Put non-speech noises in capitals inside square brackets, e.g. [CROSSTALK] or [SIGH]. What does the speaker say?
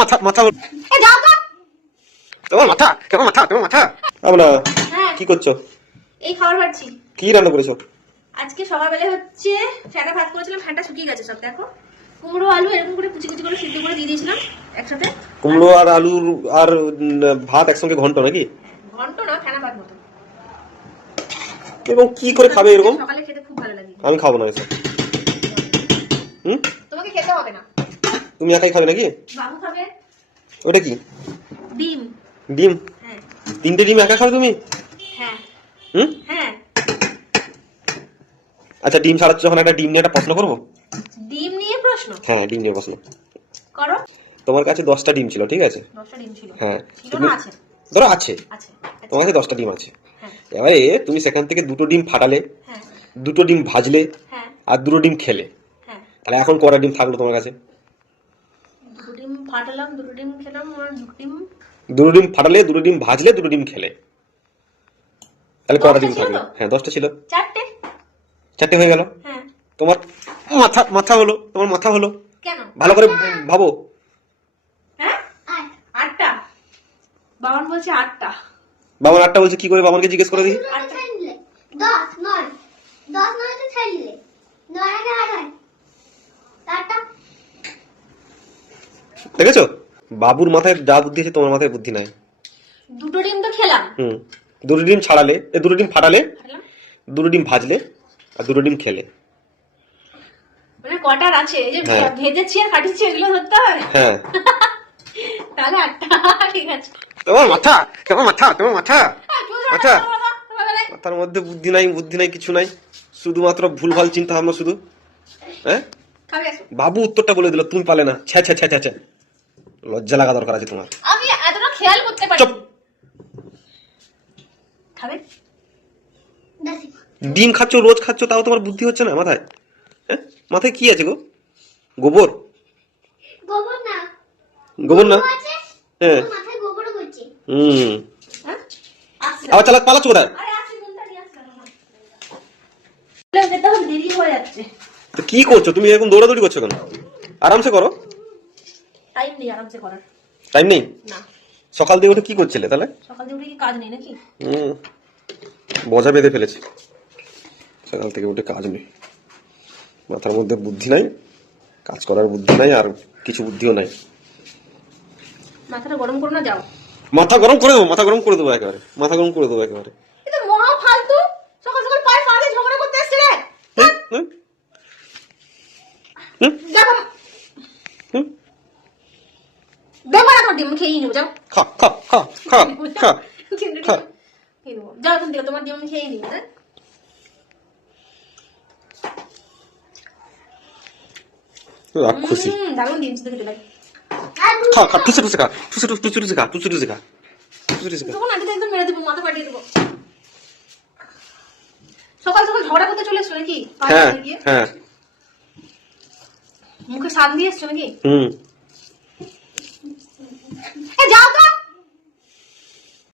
মাথা মাথা এ যাও তো। তোমার মাথা তোমার মাথা তোমার মাথা? আমরা হ্যাঁ। কি করছ? এই খাবার পাচ্ছি কি রান্না করেছ? আজকে সকালবেলা হচ্ছে ফ্যাটা ভাত করেছিলাম ফ্যানটা শুকিয়ে গেছে সব দেখো। কুমড়ো আলু এরকম করে কুচি কুচি করে সিদ্ধ করে দিয়ে দিয়েছিলাম একসাথে। কুমড়ো আর আলুর আর ভাত একসঙ্গে ঘন্ট নাকি? ঘন্ট না ভাত মতো। এবং কি করে খাবে এরকম? সকালে খেতে খুব ভালো লাগে। আমি খাব না এসব। হুম? তোমাকে খেতে হবে না। তুমি একাই খাবে নাকি? বাবু খাবে। ওটা কি? ডিম। ডিম? হ্যাঁ। তিনটে ডিম একা খাবে তুমি? হ্যাঁ। হুম? হ্যাঁ। আচ্ছা ডিম ছাড়াচ্ছ যখন একটা ডিম নিয়ে একটা প্রশ্ন করব? ডিম নিয়ে প্রশ্ন? হ্যাঁ ডিম নিয়ে প্রশ্ন। করো। তোমার কাছে দশটা ডিম ছিল ঠিক আছে? দশটা ডিম ছিল। হ্যাঁ। তুমি ধরো আছে। তোমার কাছে দশটা ডিম আছে। হ্যাঁ। এবারে তুমি সেখান থেকে দুটো ডিম ফাটালে হ্যাঁ। দুটো ডিম ভাজলে হ্যাঁ। আর দুটো ডিম খেলে। হ্যাঁ। তাহলে এখন কটা ডিম থাকল তোমার কাছে? ফাটালাম দুটো ডিম খেলাম আর দুটো ডিম দুটো ডিম ফাটালে দুটো ডিম ভাজলে দুটো ডিম খেলে। তাহলে কটা ডিম থাকল? হ্যাঁ দশটা ছিল। চারটে। চারটে হয়ে গেল? হ্যাঁ। তোমার মাথা মাথা হলো তোমার মাথা হলো। কেন? ভালো করে ভাবো। হ্যাঁ? আটটা? বাবান বলছে আটটা। বাবার আটটা বলছে কি করে বাবাকে জিজ্ঞেস করে দিই দশ নয়। দশ নয় তো ছাড়লে নয় আগে আট হয় তারটা দেখেছ? বাবুর মাথায় যা বুদ্ধি আছে তোমার মাথায় বুদ্ধি নাই। দুটো ডিম তো খেলাম। হুম। দুটো ডিম ছাড়ালে এ, দুটো ডিম ফাটালে দুটো ডিম ভাজলে আর দুটো ডিম খেলে। মানে কটার আছে? এই যে হ্যাঁ। ভেজেছি আর কাটিছি এগুলো ধরতে হয় হ্যাঁ। [LAUGHS] তাহলে আটটা ঠিক আছে। তোমার মাথা তোমার মাথা তোমার মাথা। ধরো, ধরো। মাথার মধ্যে বুদ্ধি নাই বুদ্ধি নাই কিছু নাই। শুধুমাত্র ভুলভাল চিন্তা ভাবনা শুধু। হ্যাঁ? বাবু উত্তরটা বলে দিল তুমি পালে না। ছ্যা ছ্যা ছ্যা ছ্যা। লজ্জা লাগা দরকার আছে তোমার। আমি এতটা খেয়াল করতে পারি চুপ। খাবে? ডিম খাচ্ছ রোজ খাচ্ছ তাও তোমার বুদ্ধি হচ্ছে না মাথায়? হ্যাঁ? মাথায় কি আছে গো? গোবর? গোবর না। গোবর না? আছে হ্যাঁ। মাথায় গোবরও করছে। হুম। হ্যাঁ? আবার চালাক পালাচ্ছ কোথায়? হয়ে তো কি করছ? তুমি এরকম দৌড়াদৌড়ি করছ কেন? আরামসে করো। টাইম নেই আরামসে করার। টাইম নেই? না। সকাল দিয়ে উঠে কি করছিলে তাহলে? সকাল থেকে উঠে কি কাজ নেই নাকি? হুম। বজা বেঁধে ফেলেছি। সকাল থেকে উঠে কাজ নেই। মাথার মধ্যে বুদ্ধি নাই কাজ করার বুদ্ধি নাই আর কিছু বুদ্ধিও নাই। মাথাটা গরম করো না যাও। মাথা গরম করে দেবো মাথা গরম করে দেবো একেবারে। মাথা গরম করে দেবো একেবারে। কিন্তু মহা ফালতু! সকাল সকাল পায়ে পা দিয়ে ঝগড়া করতে এসছে রে হুম, হুম, হুম, দেখো হুম। দেখো না তোমার ডিম খেয়েই নেব যাও খা খা খা খা। খেয়ে নেব যাও তুমি দেখো তোমার ডিম আমি খেয়েই নিবো হ্যাঁ রাক্ষসী দারুণ ডিম শুধু খেতে লাগে খা খা টুসে টুসে খা টুসে টুসে টুসে টুসে খা টুসে টুসে খা টুসে টুসে খা তখন আগে একদম মেরে দেবো মাথা পাঠিয়ে দেবো সকাল সকাল ঝগড়া করতে চলে এসছো নাকি হ্যাঁ হ্যাঁ মুখে সান দিয়ে এসছো নাকি হুম